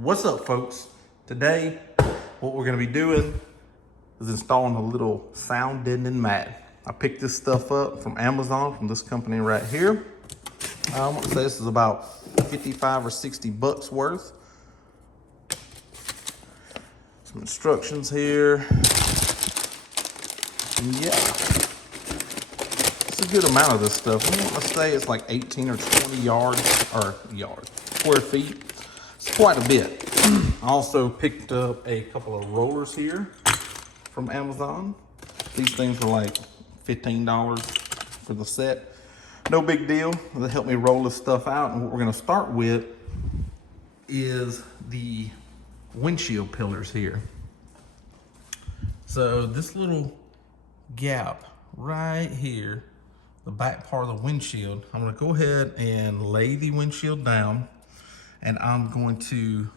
What's up, folks? Today, what we're going to be doing is installing a little sound deadening mat. I picked this stuff up from Amazon, from this company right here. I want to say this is about 55 or 60 bucks worth. Some instructions here. And yeah, it's a good amount of this stuff. I want to say it's like 18 or 20 square feet. It's quite a bit. I also picked up a couple of rollers here from Amazon. These things are like $15 for the set. No big deal. They help me roll this stuff out. And what we're going to start with is the windshield pillars here. So this little gap right here, the back part of the windshield, I'm going to go ahead and lay the windshield down, and I'm going to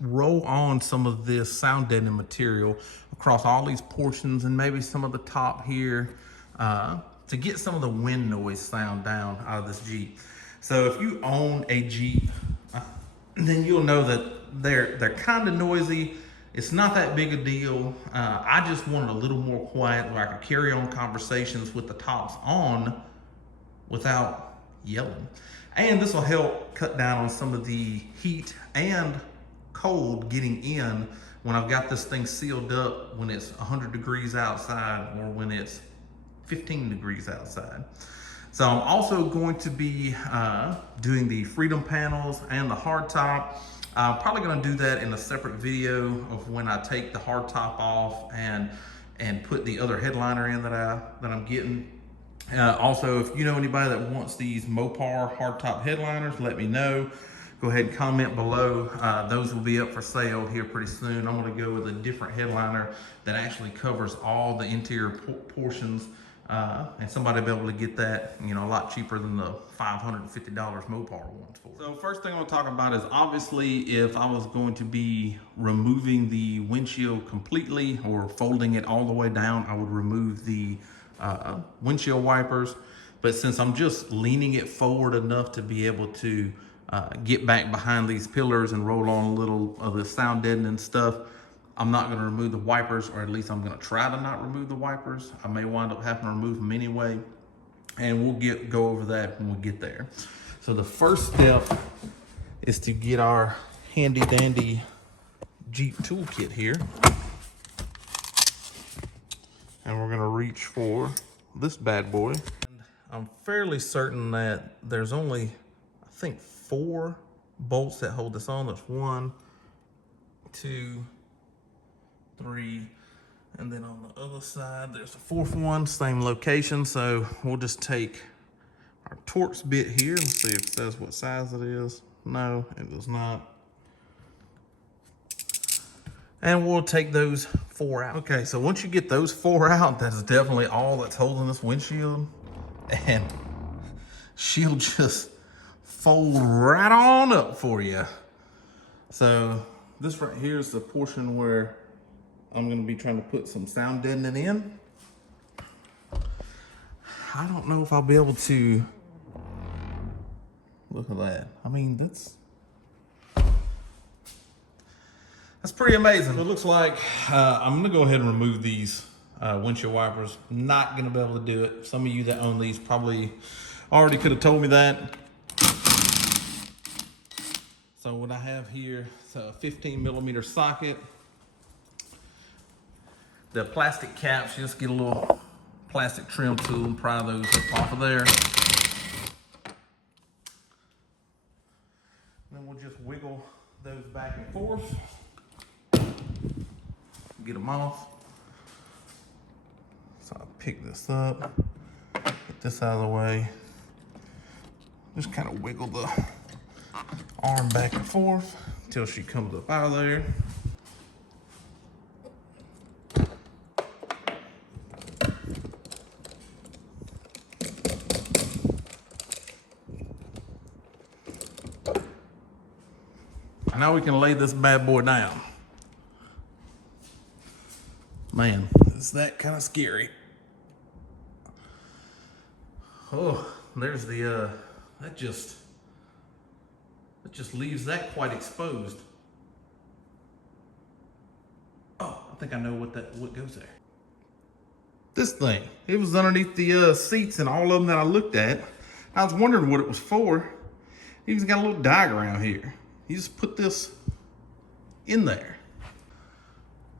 roll on some of this sound deadening material across all these portions and maybe some of the top here to get some of the wind noise sound down out of this Jeep. So if you own a Jeep, then you'll know that they're kind of noisy. It's not that big a deal. I just wanted a little more quiet where I could carry on conversations with the tops on without yelling. And this will help cut down on some of the heat and cold getting in when I've got this thing sealed up when it's 100 degrees outside or when it's 15 degrees outside. So I'm also going to be doing the freedom panels and the hardtop. I'm probably going to do that in a separate video of when I take the hardtop off and put the other headliner in that I'm getting. Also, if you know anybody that wants these Mopar hardtop headliners, let me know. Go ahead and comment below. Those will be up for sale here pretty soon. I'm going to go with a different headliner that actually covers all the interior portions. And somebody will be able to get that, a lot cheaper than the $550 Mopar ones for. So first thing I want to talk about is obviously if I was going to be removing the windshield completely or folding it all the way down, I would remove the windshield wipers. But since I'm just leaning it forward enough to be able to get back behind these pillars and roll on a little of the sound deadening stuff, I'm not going to remove the wipers, or at least I'm going to try to not remove the wipers. I may wind up having to remove them anyway, and we'll go over that when we get there. So the first step is to get our handy dandy Jeep toolkit here, and we're going to reach for this bad boy. I'm fairly certain that there's only, I think, 4 bolts that hold this on. There's 1, 2, 3, and then on the other side there's a 4th one, same location. So we'll just take our Torx bit here. Let's see if it says what size it is. No, it does not. And we'll take those 4 out. Okay, so once you get those 4 out, that's definitely all that's holding this windshield, and she'll just fold right on up for you. So this right here is the portion where I'm going to be trying to put some sound deadening in. I don't know if I'll be able to. Look at that. I mean, that's pretty amazing. So it looks like I'm going to go ahead and remove these windshield wipers. Not going to be able to do it. Some of you that own these probably already could have told me that. So what I have here is a 15mm socket. The plastic caps, just get a little plastic trim tool and pry those up off of there. Then we'll just wiggle those back and forth. Get them off. So I'll pick this up, get this out of the way. Just kind of wiggle the arm back and forth until she comes up out of there. Now we can lay this bad boy down. Man, is that kind of scary. Oh, there's the, that just It just leaves that quite exposed. Oh, I think I know what goes there. This thing, it was underneath the seats and all of them that I looked at. I was wondering what it was for. It even got a little diagram here. You just put this in there.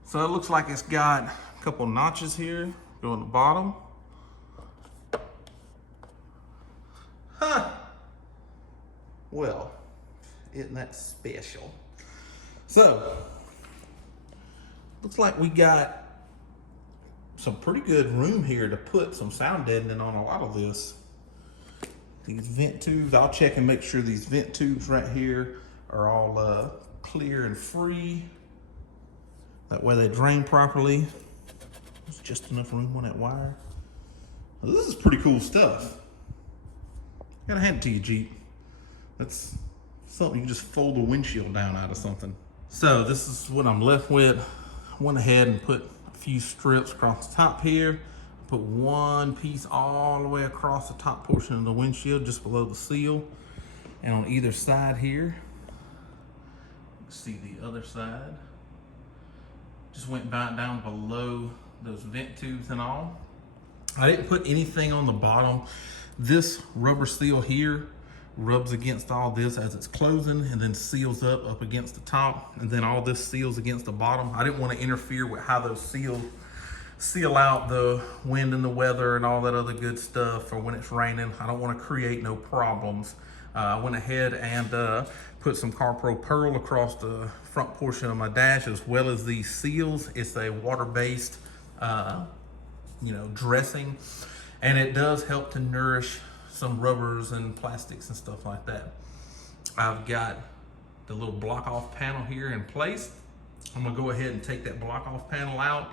So it looks like it's got a couple notches here, go on the bottom. Huh. Well, isn't that special? So, looks like we got some pretty good room here to put some sound deadening on a lot of this. These vent tubes, I'll check and make sure these vent tubes right here are all clear and free. That way they drain properly. There's just enough room on that wire. Well, this is pretty cool stuff. Gotta hand it to you, Jeep. That's something you just fold the windshield down out of something. So this is what I'm left with. I went ahead and put a few strips across the top here. Put one piece all the way across the top portion of the windshield, just below the seal. And on either side here, see the other side. Just went back down below those vent tubes and all. I didn't put anything on the bottom. This rubber seal here rubs against all this as it's closing and then seals up against the top, and then all this seals against the bottom. I didn't want to interfere with how those seal out the wind and the weather and all that other good stuff for when it's raining. I don't want to create no problems. I went ahead and put some CarPro Pearl across the front portion of my dash, as well as these seals. It's a water-based dressing, and it does help to nourish some rubbers and plastics and stuff like that. I've got the little block off panel here in place. I'm gonna go ahead and take that block off panel out.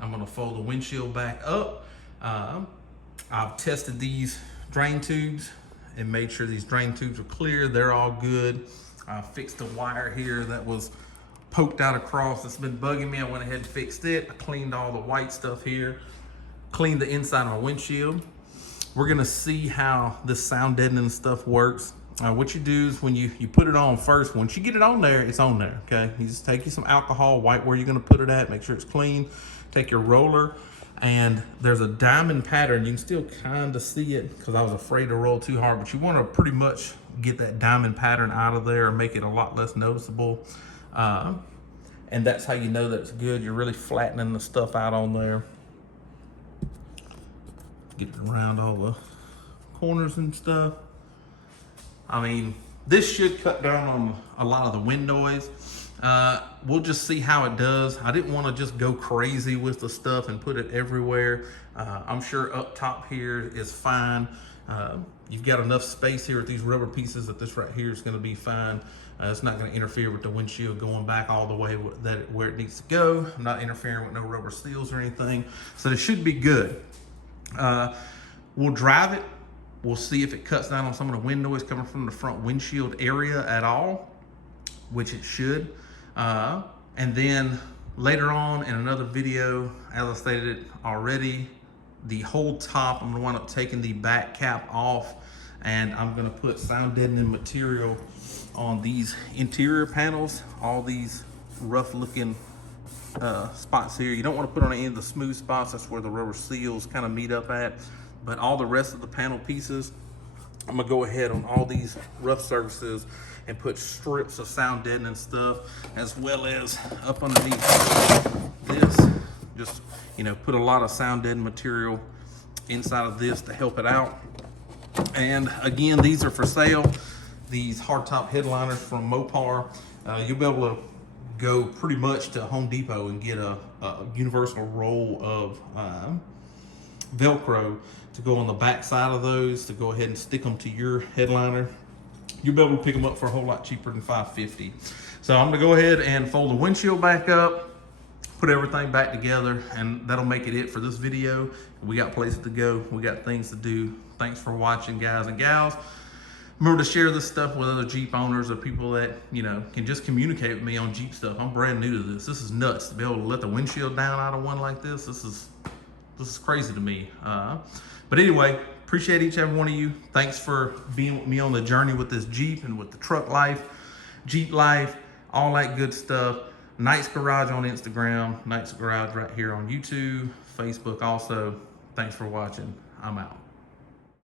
I'm gonna fold the windshield back up. I've tested these drain tubes and made sure these drain tubes are clear. They're all good. I fixed the wire here that was poked out across. It's been bugging me. I went ahead and fixed it. I cleaned all the white stuff here, cleaned the inside of my windshield. We're gonna see how this sound deadening stuff works. What you do is when you put it on first, once you get it on there, it's on there, okay? You just take you some alcohol, wipe where you're gonna put it at, make sure it's clean. Take your roller, and there's a diamond pattern. You can still kind of see it because I was afraid to roll too hard, but you wanna pretty much get that diamond pattern out of there and make it a lot less noticeable. And that's how you know that it's good. You're really flattening the stuff out on there. Get around all the corners and stuff. I mean, this should cut down on a lot of the wind noise. We'll just see how it does. I didn't want to just go crazy with the stuff and put it everywhere. I'm sure up top here is fine. You've got enough space here with these rubber pieces that this right here is going to be fine. It's not going to interfere with the windshield going back all the way where it needs to go. I'm not interfering with no rubber seals or anything. So it should be good. We'll drive it. We'll see if it cuts down on some of the wind noise coming from the front windshield area at all, which it should. And then later on in another video, as I stated already, the whole top, I'm gonna wind up taking the back cap off, and I'm gonna put sound deadening material on these interior panels, all these rough looking spots here. You don't want to put on any of the smooth spots. That's where the rubber seals kind of meet up at. But all the rest of the panel pieces, I'm gonna go ahead on all these rough surfaces and put strips of sound deadening stuff, as well as up underneath this. Just, put a lot of sound deadening material inside of this to help it out. And again, these are for sale. These hardtop headliners from Mopar. You'll be able to go pretty much to Home Depot and get a universal roll of Velcro to go on the back side of those, to go ahead and stick them to your headliner. You'll be able to pick them up for a whole lot cheaper than $5.50. So I'm gonna go ahead and fold the windshield back up, put everything back together, and that'll make it for this video. We got places to go, we got things to do. Thanks for watching, guys and gals. Remember to share this stuff with other Jeep owners or people that, can just communicate with me on Jeep stuff. I'm brand new to this. This is nuts to be able to let the windshield down out of one like this. This is crazy to me. But anyway, Appreciate each and every one of you. Thanks for being with me on the journey with this Jeep and with the truck life, Jeep life, all that good stuff. Knight's Garage on Instagram, Knight's Garage right here on YouTube, Facebook also. Thanks for watching. I'm out.